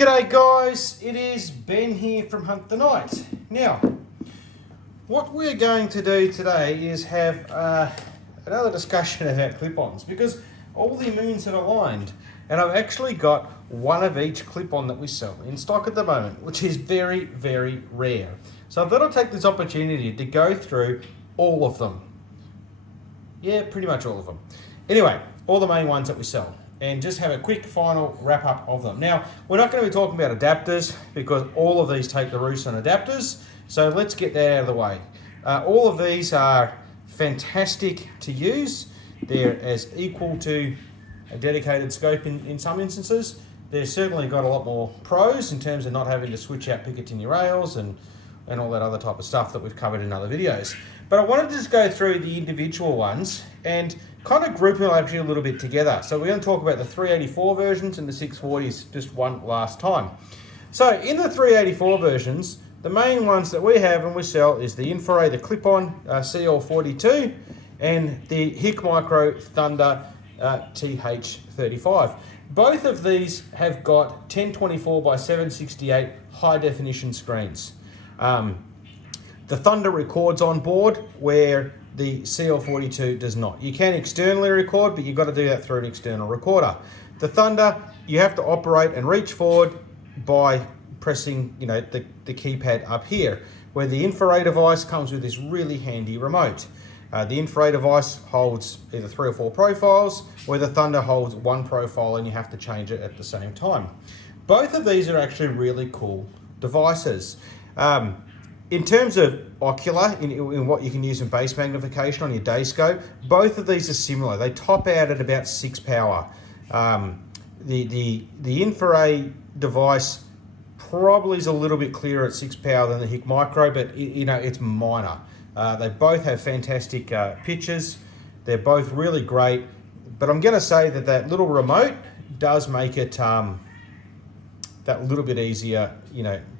G'day guys, it is Ben here from Hunt the Night. Now, what we're going to do today is have another discussion about clip-ons because all the moons are aligned and I've actually got one of each clip-on that we sell in stock at the moment, which is very, very rare. So I thought I'd take this opportunity to go through all of them. Yeah, pretty much all of them. Anyway, all the main ones that we sell, and just have a quick final wrap up of them. Now, we're not going to be talking about adapters because all of these take the roost on adapters, so let's get that out of the way. All of these are fantastic to use. They're as equal to a dedicated scope in some instances. They've certainly got a lot more pros in terms of not having to switch out Picatinny rails and all that other type of stuff that we've covered in other videos. But I wanted to just go through the individual ones and kind of group them actually a little bit together. So we're going to talk about the 384 versions and the 640s just one last time. So in the 384 versions, the main ones that we have and we sell is the Infiray, the clip-on CL42, and the HIKMICRO Thunder TH35. Both of these have got 1024 by 768 high definition screens. The Thunder records on board where the CL42 does not. You can externally record, but you've got to do that through an external recorder. The Thunder, you have to operate and reach forward by pressing, the keypad up here, where the Infiray device comes with this really handy remote. The Infiray device holds either 3 or 4 profiles, where the Thunder holds 1 profile and you have to change it at the same time. Both of these are actually really cool devices. In terms of ocular, in what you can use in base magnification on your day scope, both of these are similar. They top out at about 6 power. The Infiray device probably is a little bit clearer at 6 power than the HIKMICRO, but it's minor. They both have fantastic pictures. They're both really great, but I'm going to say that little remote does make it that little bit easier,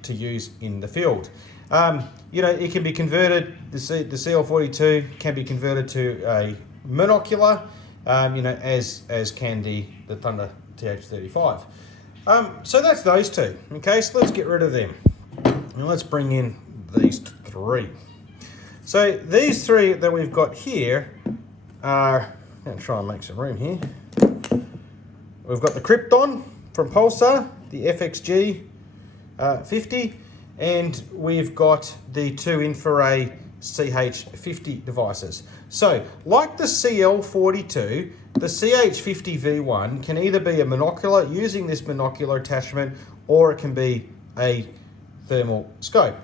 to use in the field. It can be converted, the CL42 can be converted to a monocular, as can the Thunder TH35. So that's those two. Okay, so let's get rid of them. And let's bring in these 3. So these 3 that we've got here are, I'm going to try and make some room here. We've got the Krypton from Pulsar, the FXG 50, and we've got the 2 Infiray CH50 devices. So, like the CL42, the CH50 V1 can either be a monocular using this monocular attachment, or it can be a thermal scope.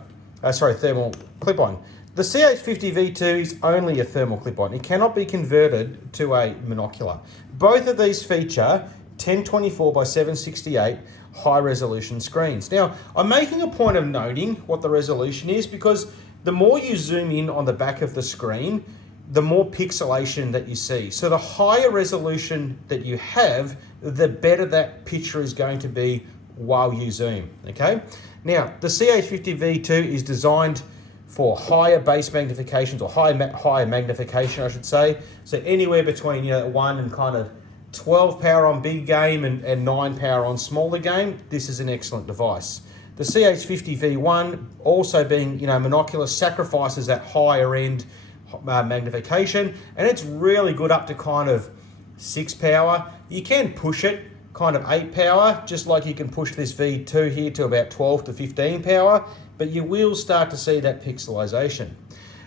Thermal clip-on. The CH50 V2 is only a thermal clip-on. It cannot be converted to a monocular. Both of these feature 1024 by 768 high resolution screens. Now, I'm making a point of noting what the resolution is because the more you zoom in on the back of the screen, the more pixelation that you see. So the higher resolution that you have, the better that picture is going to be while you zoom, okay? Now, the CH50 V2 is designed for higher base magnifications, or higher magnification, I should say. So anywhere between 1 and kind of 12 power on big game and 9 power on smaller game, this is an excellent device. The CH50 V1, also being monocular, sacrifices that higher end magnification, and it's really good up to kind of 6 power. You can push it kind of 8 power, just like you can push this V2 here to about 12 to 15 power, but you will start to see that pixelization.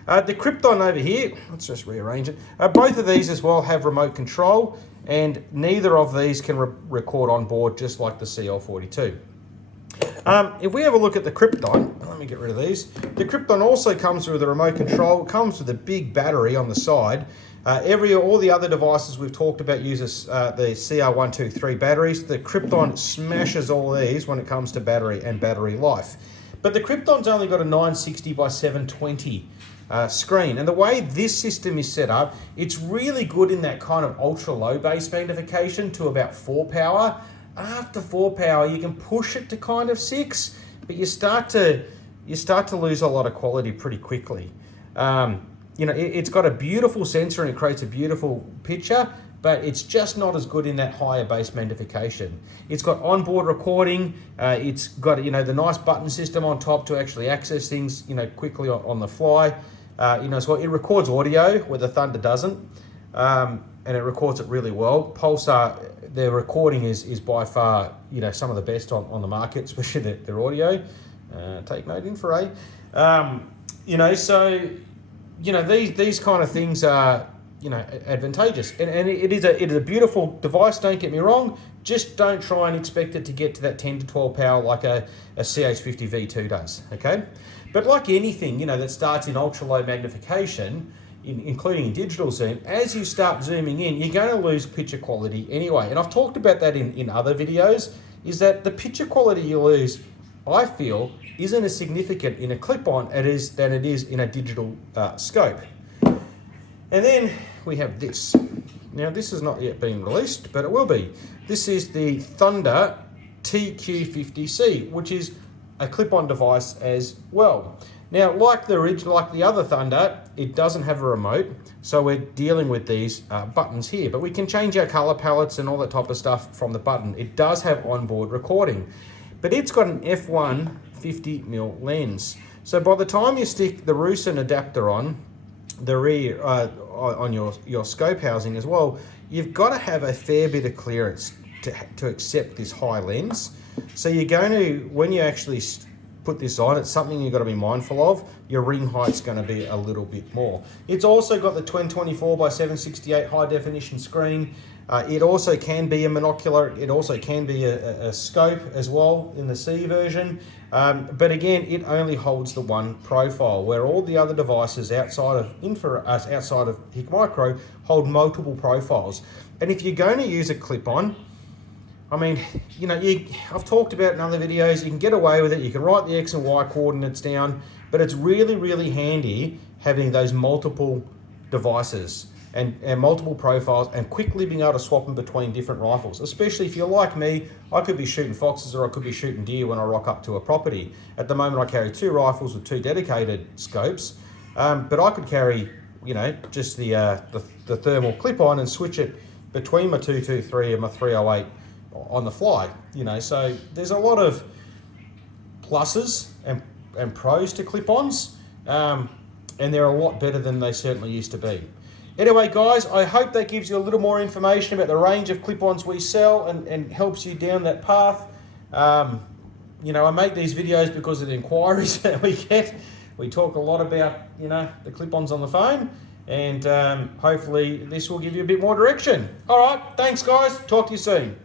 The Krypton over here, let's just rearrange it. Both of these as well have remote control, and neither of these can record on board, just like the CL42. If we have a look at the Krypton, let me get rid of these. The Krypton also comes with a remote control. It comes with a big battery on the side. All the other devices we've talked about uses the CR123 batteries. The Krypton smashes all these when it comes to battery and battery life. But the Krypton's only got a 960 by 720 screen, and the way this system is set up, it's really good in that kind of ultra low base magnification to about 4 power. After 4 power, you can push it to kind of 6, but you start to lose a lot of quality pretty quickly. It's got a beautiful sensor and it creates a beautiful picture, but it's just not as good in that higher bass magnification. It's got onboard recording. It's got, you know, the nice button system on top to actually access things, you know, quickly on the fly. You know, so it records audio where the Thunder doesn't, and it records it really well. Pulsar, their recording is by far, you know, some of the best on the market, especially their audio. Take note, Infiray. You know, so, you know, these kind of things are, you know, advantageous, and it is a beautiful device, don't get me wrong. Just don't try and expect it to get to that 10 to 12 power like a CH50 V2 does, okay? But like anything, you know, that starts in ultra low magnification, including in digital zoom, as you start zooming in, you're going to lose picture quality anyway. And I've talked about that in other videos, is that the picture quality you lose, I feel, isn't as significant in a clip-on than it is in a digital scope. And then we have this. Now, this has not yet been released, but it will be. This is the Thunder TQ50C, which is a clip-on device as well. Now, like the other Thunder, it doesn't have a remote, so we're dealing with these buttons here. But we can change our color palettes and all that type of stuff from the button. It does have onboard recording, but it's got an f1 50mm lens. So by the time you stick the Rusin adapter on, the rear on your scope housing as well, you've got to have a fair bit of clearance to accept this high lens. So you're going to, when you actually put this on, it's something you've got to be mindful of. Your ring height's going to be a little bit more. It's also got the 1024 by 768 high definition screen. It also can be a monocular. It also can be a scope as well in the C version. But again, it only holds the one profile, where all the other devices outside of HIKMICRO hold multiple profiles. And if you're going to use a clip-on, I mean, you know, I've talked about in other videos, you can get away with it. You can write the X and Y coordinates down, but it's really, really handy having those multiple devices and multiple profiles, and quickly being able to swap them between different rifles. Especially if you're like me, I could be shooting foxes or I could be shooting deer when I rock up to a property. At the moment, I carry 2 rifles with 2 dedicated scopes, but I could carry, you know, just the thermal clip-on and switch it between my 223 and my 308 on the fly. You know, so there's a lot of pluses and pros to clip-ons, and they're a lot better than they certainly used to be. Anyway, guys, I hope that gives you a little more information about the range of clip-ons we sell and helps you down that path. You know, I make these videos because of the inquiries that we get. We talk a lot about, you know, the clip-ons on the phone, and hopefully this will give you a bit more direction. All right, thanks, guys. Talk to you soon.